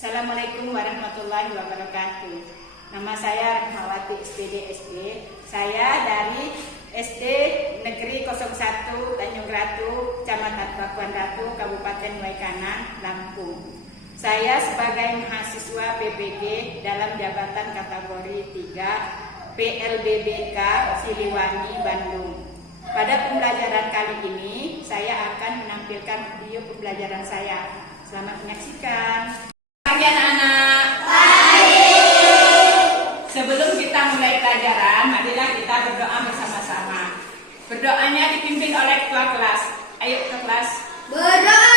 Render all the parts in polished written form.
Assalamualaikum warahmatullahi wabarakatuh. Nama saya Rahmawati SPD. Saya dari SD Negeri 01 Tanjung Ratu, Kecamatan Pakuan Ratu, Kabupaten Waikanan, Lampung. Saya sebagai mahasiswa PPG dalam jabatan kategori 3 PLBBK Siliwangi, Bandung. Pada pembelajaran kali ini, saya akan menampilkan video pembelajaran saya. Selamat menyaksikan. Pagi anak-anak. Sebelum kita mulai pelajaran, marilah kita berdoa bersama-sama. Berdoanya dipimpin oleh ketua kelas. Ayo ke kelas. Berdoa.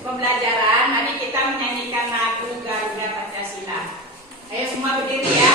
Pembelajaran, mari kita menyanyikan lagu Garuda Pancasila. Ayo semua berdiri ya.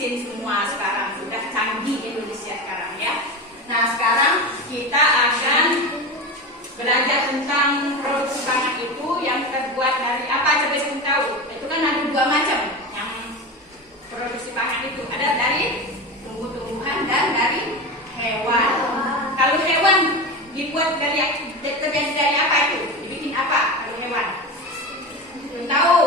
Semua sekarang sudah canggih Indonesia sekarang ya. Nah sekarang kita akan belajar tentang produksi pangan itu yang terbuat dari apa? Coba saya tahu. Itu kan ada dua macam yang produksi pangan itu. Ada dari tumbuh-tumbuhan dan dari hewan. Kalau hewan dibuat terjadi dari apa itu? Dibikin apa kalau hewan? Belum tahu.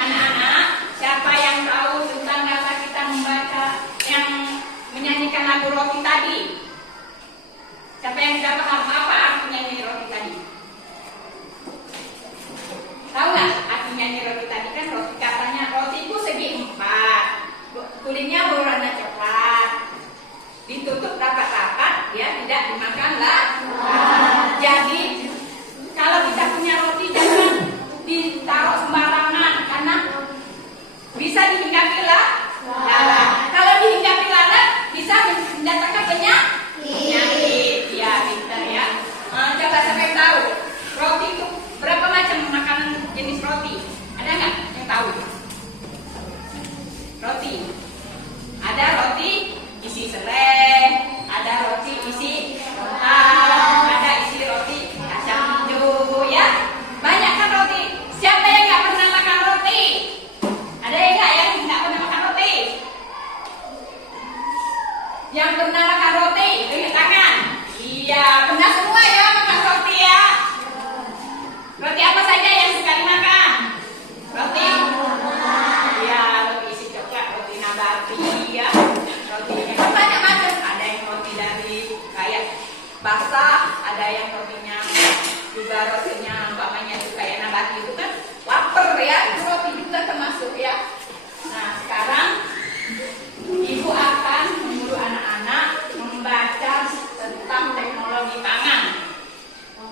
Anak-anak, siapa yang tahu tentang kata kita membaca yang menyanyikan lagu roti tadi? Siapa yang sudah paham apa artinya nyanyi roti tadi? Tahu nggak artinya nyanyi roti tadi? Kan roti katanya roti itu segi empat, kulitnya berwarna coklat, ditutup rapat-rapat, ya tidak dimakan lah. Jadi kalau kita punya roti jangan ditaruh sembarangan karena bisa dihinggapi lalat. Kalau dihinggapi lalat bisa mendatangkan penyakit. Ya, pintar ya. Coba siapa yang tahu roti itu berapa macam makanan jenis roti? Ada nggak yang tahu? Roti. Ada roti isi selai, ada roti isi kentang, ada isi roti kacang hijau, ya. Banyak kan roti. Siapa yang nggak pernah makan roti? Ada yang nggak pernah makan roti? Yang pernah makan roti, angkat tangan. Iya, pernah semua ya makan roti ya. Roti apa saja yang suka dimakan? Roti? Iya, roti isi coklat, roti nabati, ya. Roti yang banyak macam. Ada yang roti dari kayak basah, ada yang rotinya juga rotinya umpamanya itu kayak nabati itu kan wafer ya, itu roti juga termasuk ya. Nah sekarang ibu akan menyuruh anak-anak membaca tentang teknologi pangan.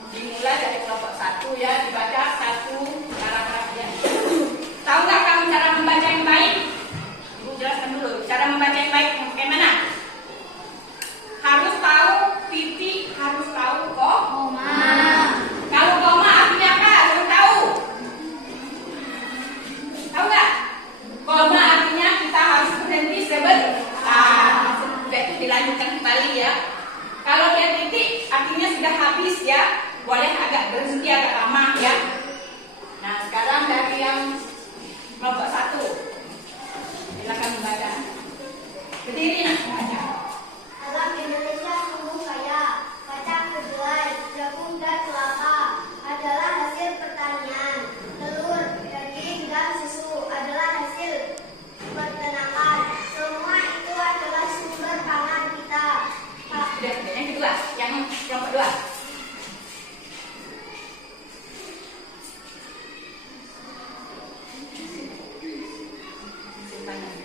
Dimulai dari kelompok 1 ya, dibaca 1 paragrafnya. Tahu nggak kamu cara membaca yang baik? Ibu jelaskan dulu cara membaca yang baik bagaimana? Harus tahu titik, harus tahu koma. Kalau koma artinya apa? Harus tahu. Tahu nggak? Koma artinya kita harus berhenti sebentar. Sudah itu dilanjutkan kembali ya. Kalau dia titik artinya sudah habis ya. Boleh agak berhenti agak lama ya. Nah sekarang dari yang kelompok 1, silakan membaca. Berdiri nak baca. Alam Indonesia sungguh kaya, kacang kedelai, jagung dan kelapa adalah hasil pertanian. Telur, daging dan susu adalah hasil peternakan. Semua itu adalah sumber pangan kita. Sudah, yang kedua, yang kelompok 2.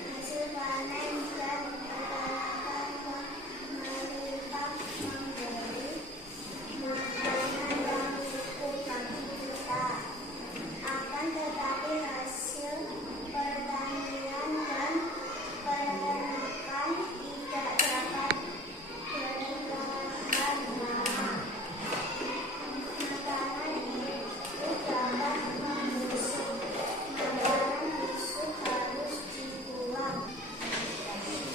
Hasil panen dan peternakan melimpah memberi makanan yang cukup bagi kita. Akan tetapi hasil pertanian dan peternakan tidak dapat bertahan lama. Makanan itu dapat membusuk. Makanan busuk harus dibuang.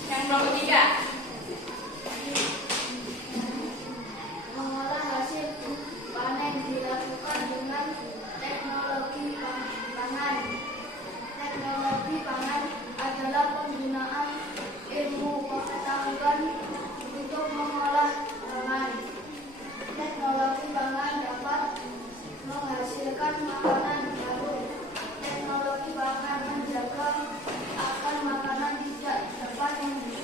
Yang kelompok 3. Mengolah hasil panen dilakukan dengan teknologi pangan. Teknologi pangan adalah penggunaan ilmu pengetahuan untuk mengolah pangan. Teknologi pangan dapat menghasilkan makanan baru. Teknologi pangan menjaga agar makanan tidak dapat membusuk.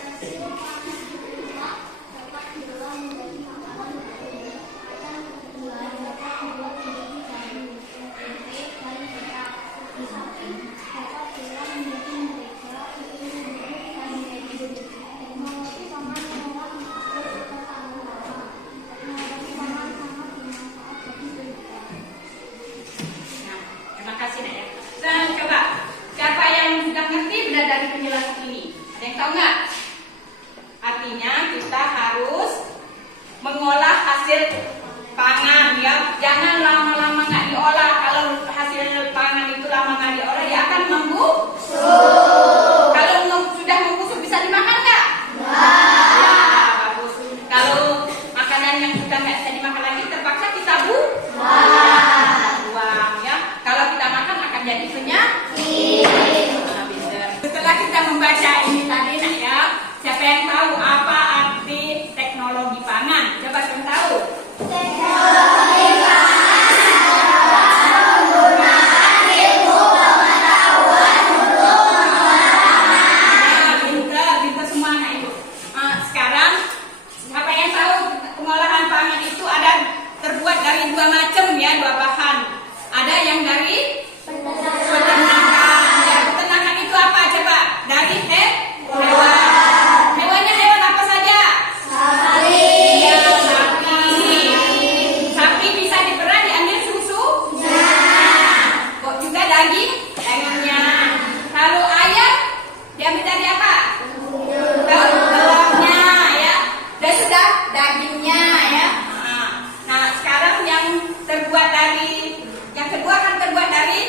Hasil panen diolah dapat diolah menjadi makanan baru. Kacang kedelai dapat diolah menjadi jamu, tempe, dan perak. Sapi dapat diolah menjadi mentega, bubur, dan keju. Teknologi pangan mengolah hasil bertahan lama. Teknologi pangan sangat bermanfaat bagi kehidupan. Nah, terima kasih nak ya. Sekarang coba siapa yang sudah ngerti benar dari penjelasan ini? Ada yang tahu nggak? Artinya kita harus mengolah hasil pangan ya. Jangan lama-lama nggak diolah. Kalau hasil pangan itu lama menjadi penyakit. Nah, pinter. Setelah kita membaca ini tadi, nak ya, siapa yang tahu apa arti teknologi pangan? Coba yang tahu. Teknologi pangan menggunakan ilmu pengetahuan untuk Pinter semua anak ibu. Sekarang siapa yang tahu pengolahan pangan itu ada terbuat dari dua macam ya, dua bahan. Ada yang dari peternakan. Dari peternakan itu apa coba? Dari hewan. Hewannya hewan apa saja? sapi. Ya, sapi. Sapi bisa diperah diambil susu. Kok juga dagingnya. Kalau ayam diambil dari apa? Telurnya ya. Dan sudah dagingnya ya. Nah, sekarang yang terbuat dari yang kedua kan terbuat dari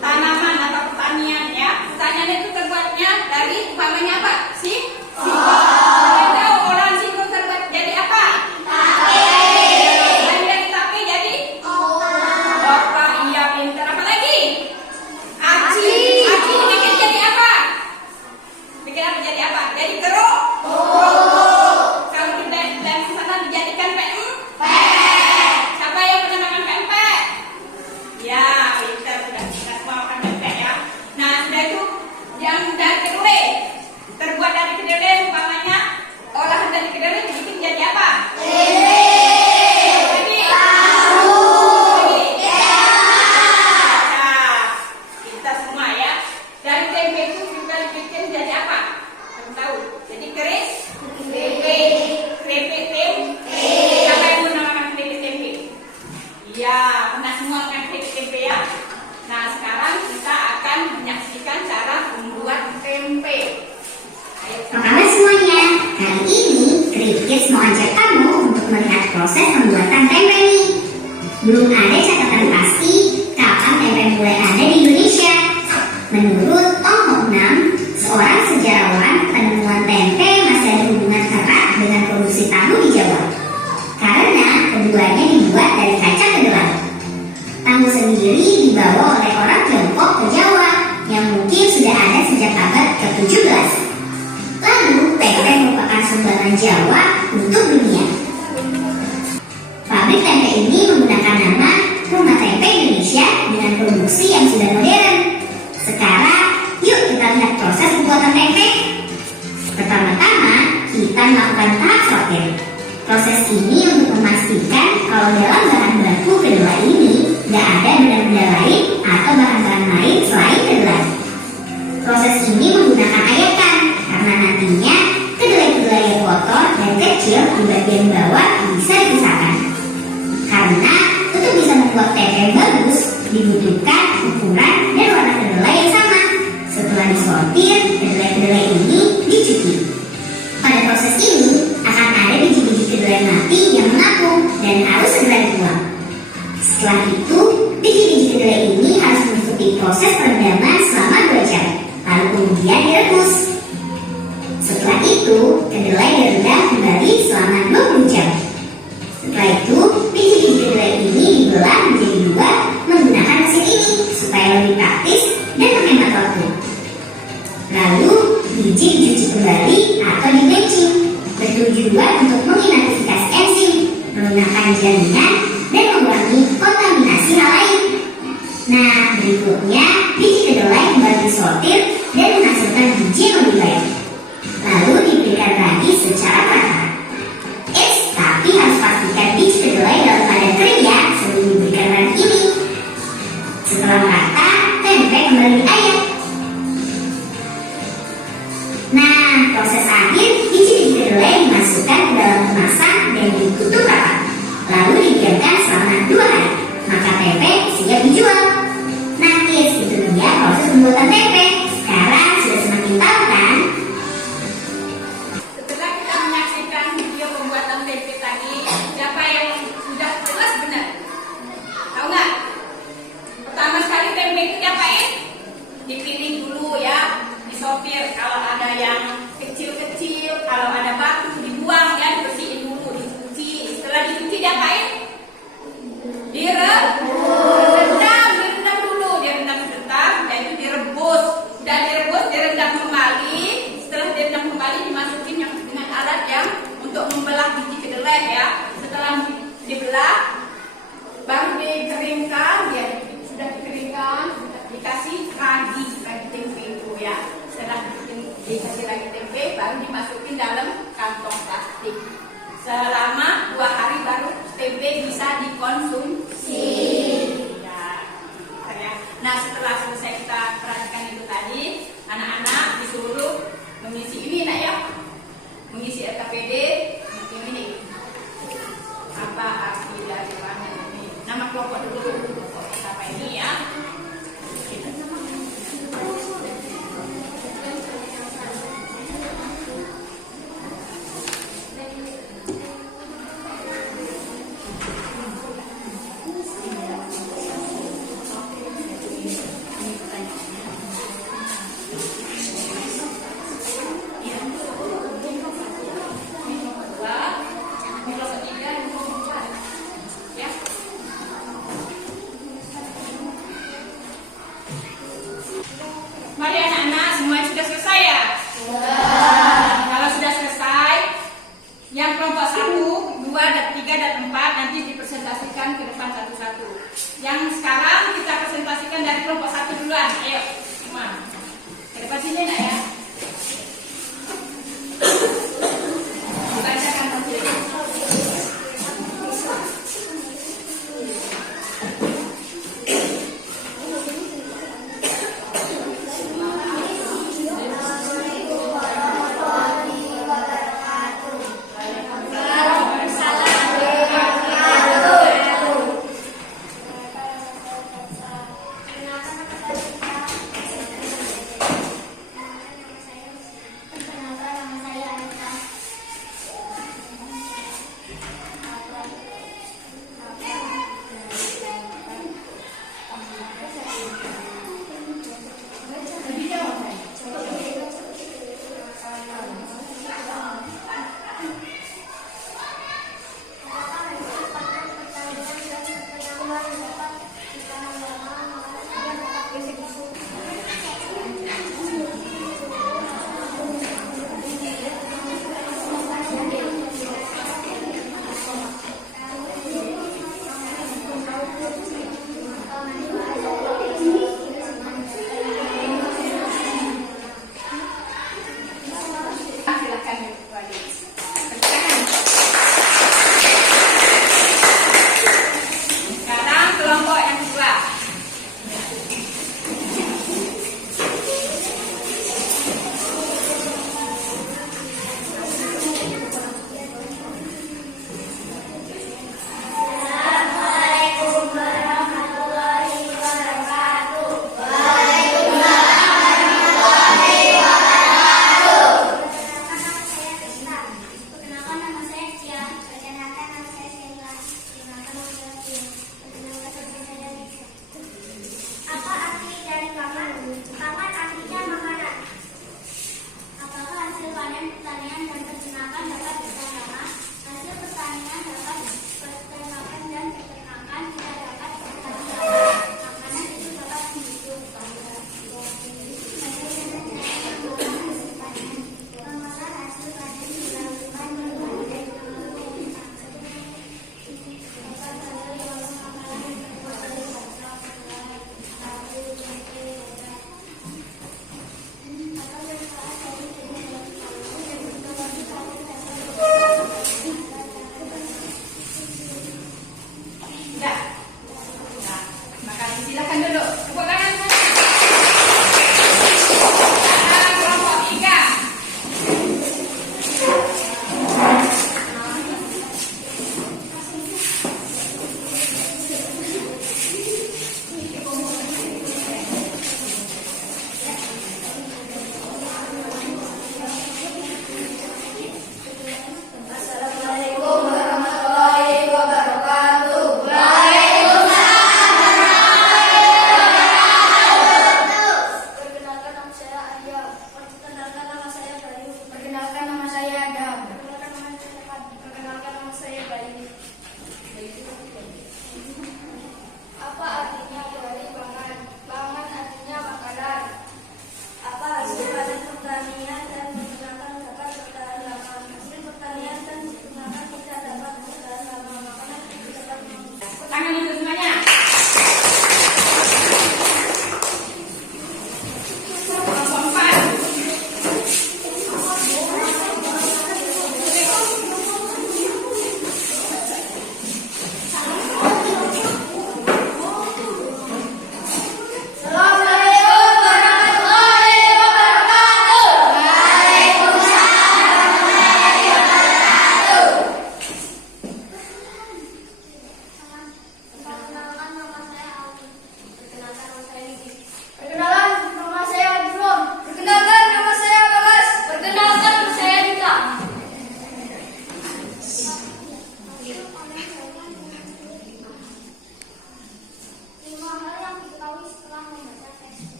tanaman atau pertanian ya. Pertanian itu terbuatnya dari umpamanya apa? Singkong. Kalian tahu olahan singkong terbuat jadi apa? Dan dari tape jadi apa? Iya, pintar. Apa lagi? Aci. Aci dibikin jadi apa? Bikin apa jadi apa? Jadi keruk. Kalau kita dan sana dijadikan siapa yang pernah makan pempek? Ya, pintar sudah kita semua makan pempek ya. Nah, sudah itu yang dari kedelai terbuat dari kedelai umpamanya olahan dari kedelai dibikin jadi apa? Lagi. Kita semua ya. Dari tempe itu juga dibikin jadi apa? Kamu tahu? Jadi keris. Keripik tempe. Siapa yang pernah makan keripik tempe? Iya, pernah semua makan keripik tempe ya. Nah, sekarang kita akan menyaksikan cara membuat tempe. Ayo. Apa kabar semuanya? Kali ini Krikids mau ajak kamu untuk melihat proses pembuatan tempe nih. Belum ada catatan pasti kapan tempe mulai ada di Indonesia. Menurut Tom Hocknam, seorang sejarawan, penemuan tempe masih ada hubungan erat dengan produksi tahu di Jawa. Karena keduanya dibuat dari kacang kedelai. Tahu sendiri dibawa oleh orang Tiongkok ke Jawa yang mungkin sudah ada sejak abad ke-17. Lalu, tempe merupakan sumbangan Jawa untuk dunia. Pabrik tempe ini menggunakan nama Rumah Tempe Indonesia dengan produksi yang sudah modern. Sekarang, yuk kita lihat proses pembuatan tempe. Pertama-tama, kita melakukan tahap sortir. Proses ini untuk memastikan kalau dalam bahan baku kedelai ini tidak ada benda-benda lain atau bahan-bahan lain selain kedelai. Proses ini menggunakan ayakan karena nantinya kedelai-kedelai yang kotor dan kecil di bagian bawah bisa dipisahkan. Karena untuk bisa membuat tempe yang bagus dibutuhkan ukuran dan warna kedelai yang sama. Setelah disortir, kedelai-kedelai ini dicuci. Pada proses ini akan ada biji-biji kedelai mati yang mengapung dan harus segera dibuang. Setelah itu, biji-biji kedelai ini harus mengikuti proses perendaman selama 2 jam, lalu kemudian direbus. Setelah itu, kedelai direndam kembali selama 20 jam. Setelah itu, biji-biji kedelai ini dibelah menjadi 2 menggunakan mesin ini supaya lebih praktis dan menghemat waktu. Lalu, biji dicuci kembali atau di-bleaching, bertujuan untuk mengidentifikasi enzim, menggunakan jaringan, dan mengurangi kontaminasi hal lain. Nah, berikutnya, biji kedelai kembali disortir dan menghasilkan biji yang lebih baik. Lalu diberikan lagi secara merata. Tapi harus pastikan biji kedelai dalam keadaan kering ya sebelum diberikan lagi ini. Setelah merata, tempe kembali diayak. Nah, proses akhir, biji-biji kedelai dimasukkan ke dalam kemasan dan ditutup rapat. Lalu dibiarkan selama 2 hari, maka tempe siap dijual. Nah, guys, itu dia proses pembuatan tempe. Sekarang sudah semakin tahu kan? Setelah kita menyaksikan video pembuatan tempe tadi, siapa yang sudah jelas benar? Tahu nggak? Pertama sekali tempe itu diapain? Dipilih dulu ya, disortir. Kalau ada yang kecil-kecil, kalau ada batu dibuang ya, dibersihin dulu, dicuci. Setelah dicuci diapain? Direndam dulu, direndam sebentar. Mari anak-anak, semuanya sudah selesai ya? Kalau sudah selesai, yang kelompok 1, 2, dan 3, dan 4 nanti dipresentasikan ke depan satu-satu. Yang sekarang kita presentasikan dari kelompok 1 duluan. Ayo, semua. Ke depan sini nak ya. Bacakan nanti. Kenapa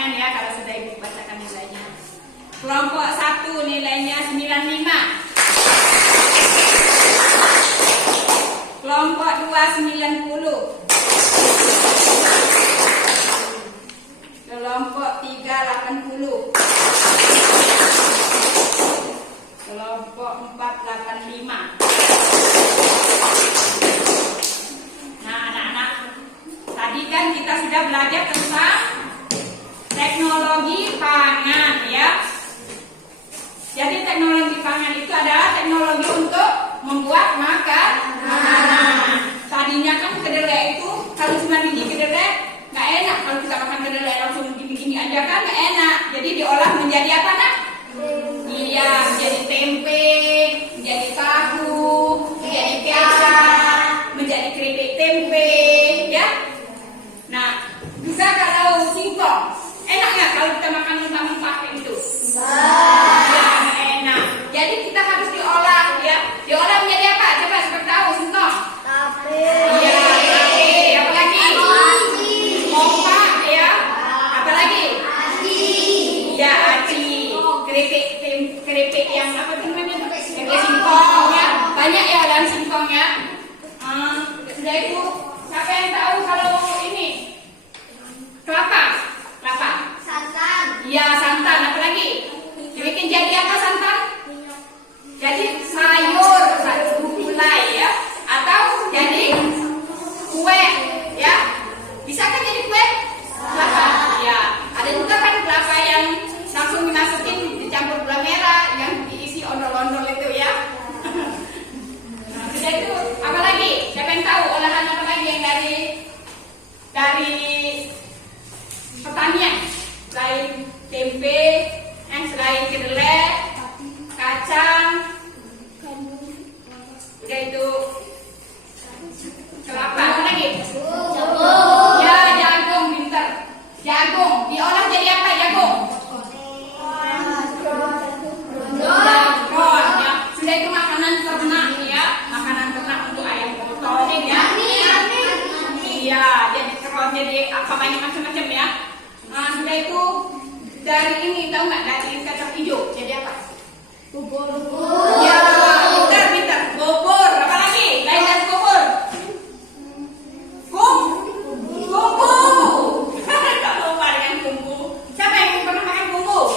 tangan ya kalau sudah ibu bacakan nilainya. Kelompok 1 nilainya 95. Kelompok 2 90. Kelompok 3 80. Kelompok 4 85. Nah, anak-anak, tadi kan kita sudah belajar tentang teknologi pangan ya. Jadi teknologi pangan itu adalah teknologi untuk membuat makanan. Tadinya kan kedelai itu kalau cuma biji kedelai nggak enak, kalau kita makan kedelai langsung gini-gini aja kan nggak enak. Jadi diolah menjadi apa nak? Iya, menjadi tempe, menjadi tahu, menjadi kecap, menjadi keripik tempe, ya. Nah, juga kalau singkong, enak nggak kalau kita makan mentah-mentah itu? Ya, enak. Jadi kita harus diolah, ya. Diolah menjadi apa? Coba siapa tahu singkong? Iya, tape. Apa lagi? Kompak, ya. Apa lagi? Ya, aci. Keripik yang apa namanya? Keripik singkong, ya. Banyak ya dalam singkong ya. Sudah itu, siapa yang tahu kalau ini? Kelapa. Iya, santan. Apa lagi? Dibikin jadi apa santan? Jadi sayur gulai ya, atau jadi kue ya. Bisa kan jadi kue? Kelapa. Ya. Ada juga kan kelapa yang langsung dimasukin dicampur gula merah yang diisi ondol-ondol itu ya. Nah, sudah itu apa lagi? Siapa yang tahu olahan apa lagi yang dari pertanian? Selain tempe, selain kedelai, kacang, udah itu kelapa, apa lagi? Ya, jagung, pinter. Jagung, diolah jadi apa jagung? Jagung, ya. Sudah itu makanan ternak ya, makanan ternak untuk ayam potong ya. Iya, jadi terus jadi apa banyak macam-macam ya. Nah, sudah itu dari ini tahu nggak, dari kacang hijau jadi apa? Bubur. Ya, pintar. Bubur. Apa lagi? Lain dari bubur. Bumbu. Tak lupa dengan bumbu. Siapa yang pernah makan bumbu?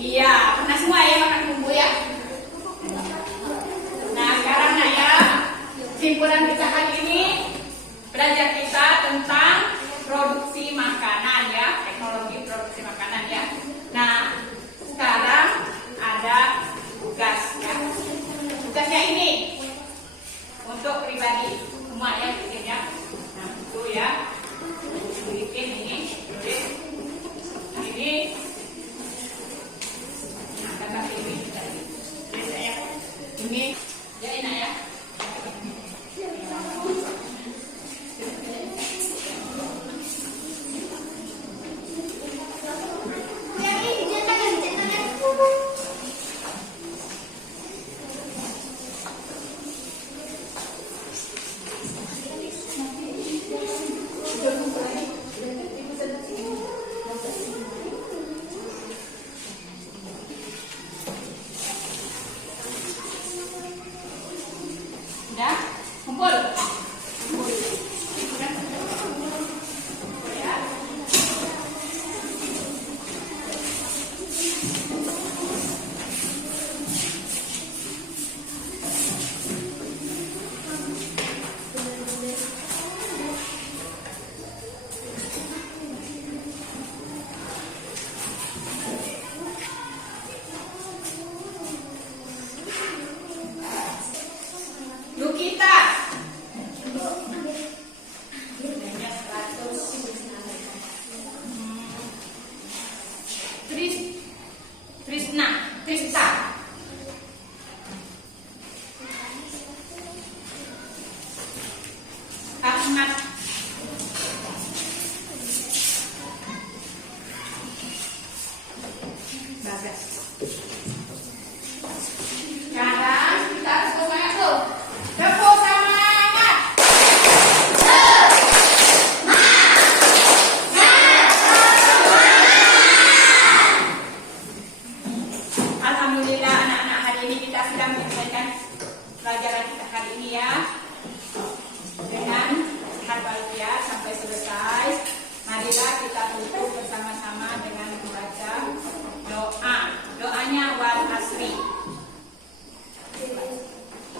Iya, pernah semua ya makan bumbu ya. Nah, sekarang nak ya, simpulan kita hari ini belajar kita tentang produksi makanan ya, teknologi produksi makanan ya. Nah, sekarang ada tugas ya. Tugasnya ini untuk pribadi semua ya bikin ya. Nah, itu ya. Bikin ini. Nah, kata ini. Ini ya enak ya. Udah? Kumpul. Ya. Trista. Ahmad. Bagas. Sekarang kita harus semangat tuh. Tepuk semangat. Semangat.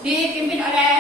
dipimpin oleh